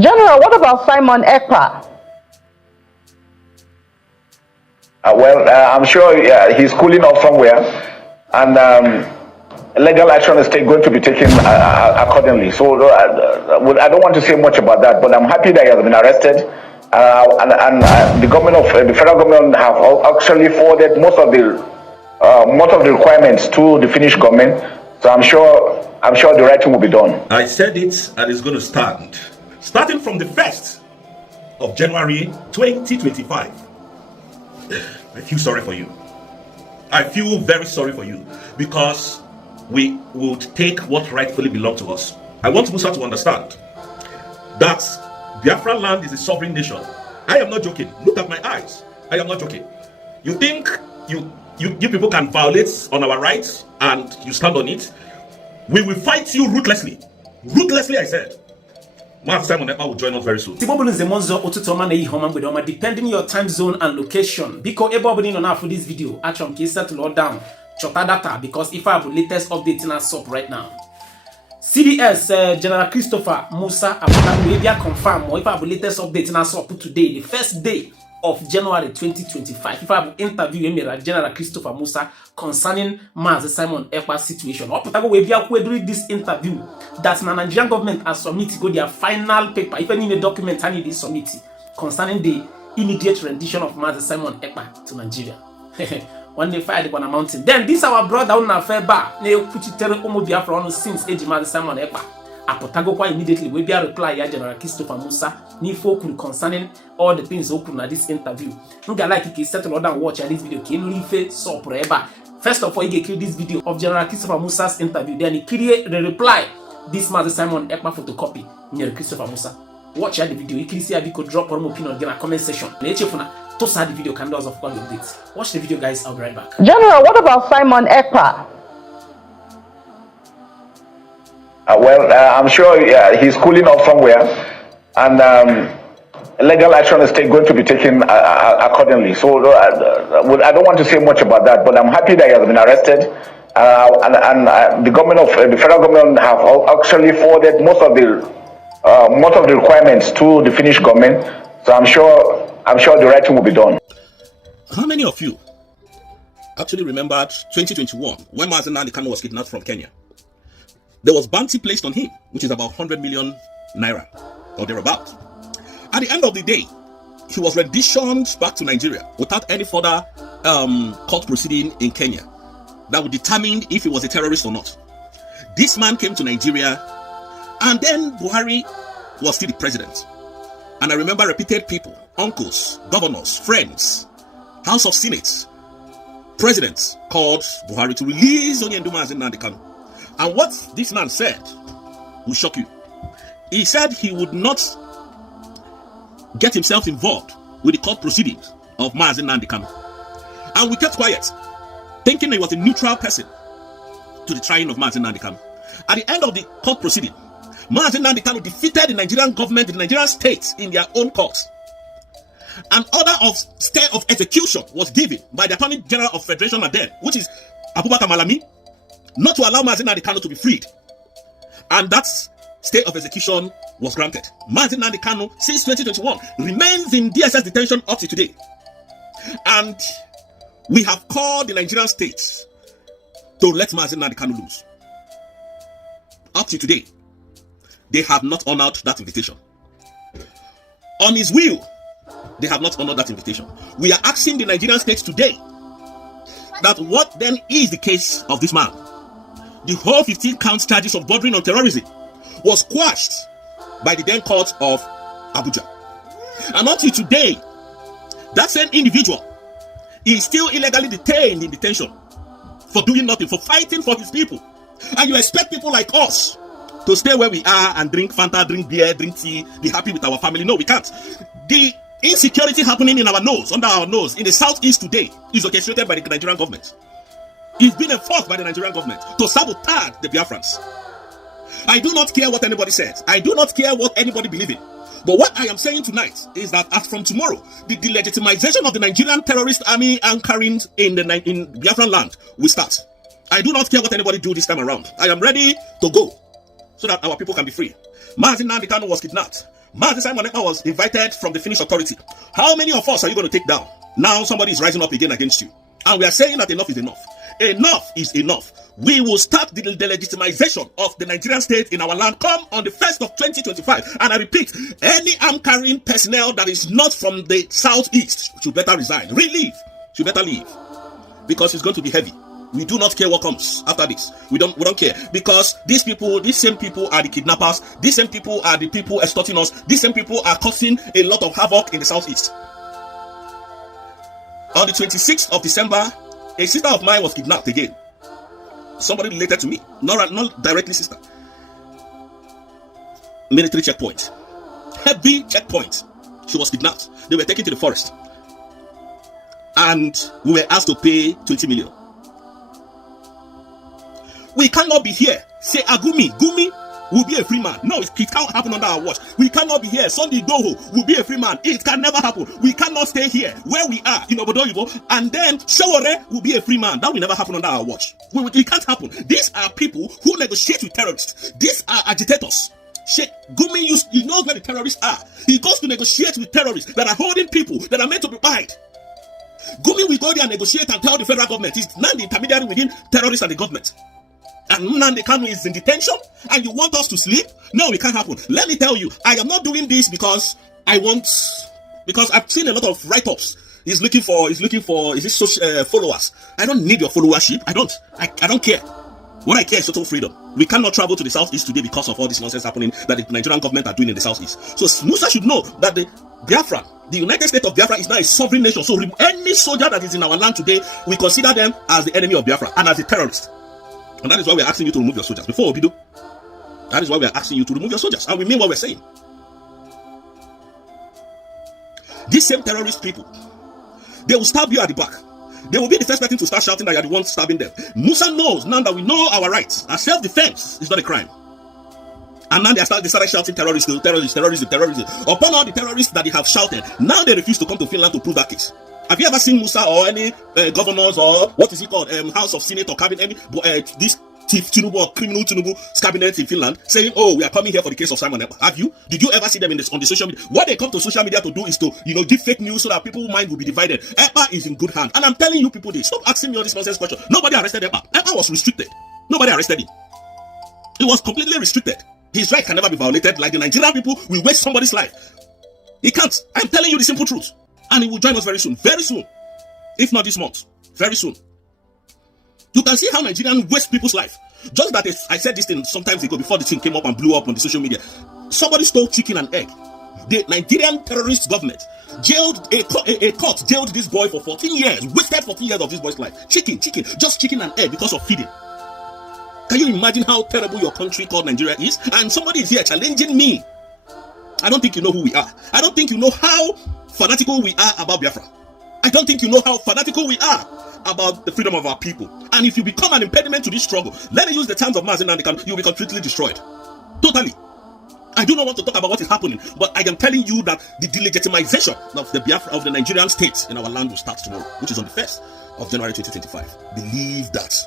General, what about Simon Ekpa? I'm sure he's cooling off somewhere, and legal action is going to be taken accordingly. So I don't want to say much about that, but I'm happy that he has been arrested, and the federal government have actually forwarded most of the requirements to the Finnish government. So I'm sure the right thing will be done. I said it, and it's going to stand. Starting from the 1st of January 2025. I feel sorry for you. I feel very sorry for you, because we would take what rightfully belongs to us. I want Musa to understand that Biafra land is a sovereign nation. I am not joking. Look at my eyes. I am not joking. You think you people can violate on our rights and you stand on it? We will fight you ruthlessly. Ruthlessly, I said. Master Simon Ekpa will join us very soon. Depending your time zone and location, because everybody know now for this video, actually can set load down chota data, because if I have the latest update in our SOP right now. CDS General Christopher Musa Abdullah confirm, or if I have the latest update in our SOP today, the first day of January 2025. If I have interview General Christopher Musa concerning Mazi Simon Ekpa's situation. Or we during this interview that the Nigerian government has submitted their final paper. If any document I need to submit concerning the immediate rendition of Mazi Simon Ekpa to Nigeria. When they fired on a mountain. Then this our brother on a fair bar. They put it tell Biafra on since age Mazi Simon Ekpa. Apotago kwa immediately we be a reply ya General Christopher Musa ni focus concerning all the things open at this interview. Nga like you settle order and watch this video can leave so forever. First of all, you get this video of General Christopher Musa's interview, then he create the reply this Mazi Simon Ekpa photocopy near Christopher Musa. Watch the video. You can see how you could drop one opinion in a comment section. Let's toss the video candles of all updates. Watch the video, guys. I'll be right back. General, what about Simon Ekpa? I'm sure he's cooling off somewhere, and legal action is going to be taken accordingly. So I don't want to say much about that, but I'm happy that he has been arrested, and the federal government have actually forwarded most of the requirements to the Finnish government. So I'm sure the right thing will be done. How many of you actually remembered 2021 when Nnamdi Kanu was kidnapped from Kenya? There was bounty placed on him, which is about 100 million naira or thereabout. At the end of the day, he was renditioned back to Nigeria without any further court proceeding in Kenya that would determine if he was a terrorist or not. This man came to Nigeria, and then Buhari was still the president. And I remember repeated people, uncles, governors, friends, House of Senate, presidents called Buhari to release Onyenduma as Nnamdi Kanu. And what this man said will shock you. He said he would not get himself involved with the court proceedings of Mazi Nnamdi Kanu. And we kept quiet, thinking he was a neutral person to the trying of Mazi Nnamdi Kanu. At the end of the court proceeding, Mazi Nnamdi Kanu defeated the Nigerian government, the Nigerian states in their own courts. An order of stay of execution was given by the Attorney General of Federation then, which is Abubakar Malami, not to allow Mazi Nnamdi Kanu to be freed. And that stay of execution was granted. Mazi Nnamdi Kanu, since 2021, remains in DSS detention up to today. And we have called the Nigerian states to let Mazi Nnamdi Kanu loose. Up to today, they have not honored that invitation. On his will, they have not honored that invitation. We are asking the Nigerian states today that what then is the case of this man. The whole 15 count charges of bordering on terrorism was quashed by the then court of Abuja. And up to today, that same individual is still illegally detained in detention for doing nothing, for fighting for his people. And you expect people like us to stay where we are and drink Fanta, drink beer, drink tea, be happy with our family? No, we can't. The insecurity happening in our nose, under our nose, in the southeast today is orchestrated by the Nigerian government. It's been enforced by the Nigerian government to sabotage the Biafrans. I do not care what anybody says. I do not care what anybody believes in. But what I am saying tonight is that as from tomorrow, the delegitimization of the Nigerian terrorist army anchoring in Biafran land will start. I do not care what anybody do this time around. I am ready to go so that our people can be free. Mazi Nnamdi Kanu was kidnapped Mazi Simon Ekpa was invited from the Finnish authority. How many of us are you going to take down? Now somebody is rising up again against you. And we are saying that enough is enough. Enough is enough. We will start the legitimization of the Nigerian state in our land come on the 1st of 2025. And I repeat, any arm-carrying personnel that is not from the southeast should better resign. Leave. Should better leave. Because it's going to be heavy. We do not care what comes after this. We don't care. Because these same people are the kidnappers. These same people are the people extorting us. These same people are causing a lot of havoc in the southeast. On the 26th of December, a sister of mine was kidnapped again. Somebody related to me. Not directly sister. Military checkpoint. Heavy checkpoint. She was kidnapped. They were taken to the forest. And we were asked to pay 20 million. We cannot be here. Say Gumi will be a free man. No, it can't happen under our watch. We cannot be here. Sunday Doho will be a free man. It can never happen. We cannot stay here where we are in Obodoyibo and then Shawore will be a free man. That will never happen under our watch. It can't happen. These are people who negotiate with terrorists. These are agitators. Gumi he knows where the terrorists are. He goes to negotiate with terrorists that are holding people that are meant to be fired. Gumi will go there and negotiate and tell the federal government he's not the intermediary within terrorists and the government. And Nnamdi Kanu is in detention and you want us to sleep? No, it can't happen. Let me tell you, I am not doing this because I've seen a lot of write-ups. He's looking for social followers. I don't need your followership. I don't care. What I care is total freedom. We cannot travel to the southeast today because of all this nonsense happening that the Nigerian government are doing in the southeast. So Musa should know that the United States of Biafra is now a sovereign nation. So any soldier that is in our land today, we consider them as the enemy of Biafra and as a terrorist. And that is why we're asking you to remove your soldiers. Before Obido, that is why we're asking you to remove your soldiers. And we mean what we're saying. These same terrorist people, they will stab you at the back. They will be the first person to start shouting that you're the one stabbing them. Musa knows now that we know our rights. Our self-defense is not a crime. And now they started shouting terrorism. Upon all the terrorists that they have shouted, now they refuse to come to Finland to prove that case. Have you ever seen Musa or any governors or what is he called, House of Senate or cabinet, this thief Tinubu or criminal Tinubu's cabinet in Finland saying, oh, we are coming here for the case of Simon Ekpa? Have you? Did you ever see them on the social media? What they come to social media to do is to, give fake news so that people's mind will be divided. Ekpa is in good hands. And I'm telling you people this. Stop asking me all this nonsense question. Nobody arrested Ekpa. Ekpa was restricted. Nobody arrested him. He was completely restricted. His right can never be violated. Like the Nigerian people will waste somebody's life. He can't. I'm telling you the simple truth. And he will join us very soon. Very soon. If not this month. Very soon. You can see how Nigerians waste people's life. Just that I said this thing sometimes ago before the thing came up and blew up on the social media. Somebody stole chicken and egg. The Nigerian terrorist government jailed a court jailed this boy for 14 years. Wasted 14 years of this boy's life. Just chicken and egg because of feeding. Can you imagine how terrible your country called Nigeria is? And somebody is here challenging me. I don't think you know who we are. I don't think you know how fanatical we are about Biafra. I don't think you know how fanatical we are about the freedom of our people. And if you become an impediment to this struggle, let me use the terms of Mazi Nnamdi Kanu, you'll be completely destroyed. Totally. I do not want to talk about what is happening, but I am telling you that the delegitimization of the Biafra, of the Nigerian state in our land will start tomorrow, which is on the 1st of January 2025. Believe that.